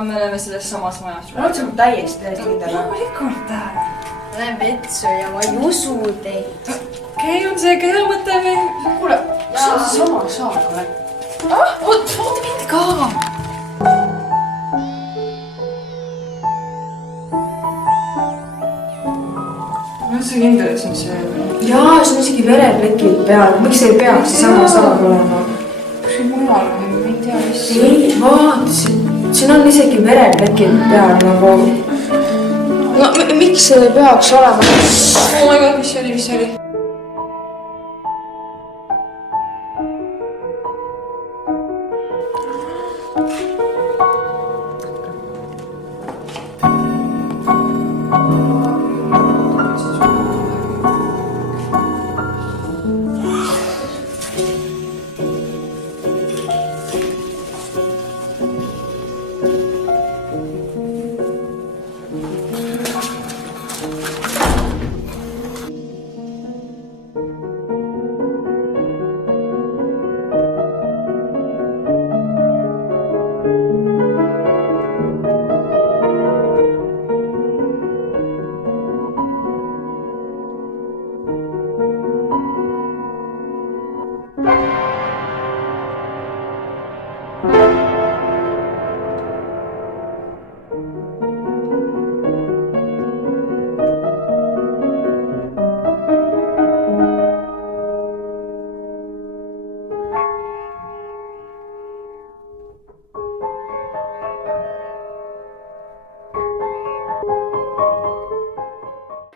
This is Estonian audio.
Me oleme selles samas majas. Ma olen sul täiesti kindel. Loomulikult. Ma lähen vetsu ja ma ei usu teid. Okei, on see hea mõte või? Kuule, sa oled sama saag või? Oota mind ka. Ma olen see kindel, et see on see. Jaa, see on isegi vereplekid peal. Miks ei peaks see sama saag olema? Kas see mujal või? Ma ei tea, mis. Ei, vaatasin. Siin on isegi vereplekid peal nagu. No miks see ei peaks olema? Oh my god, mis see oli?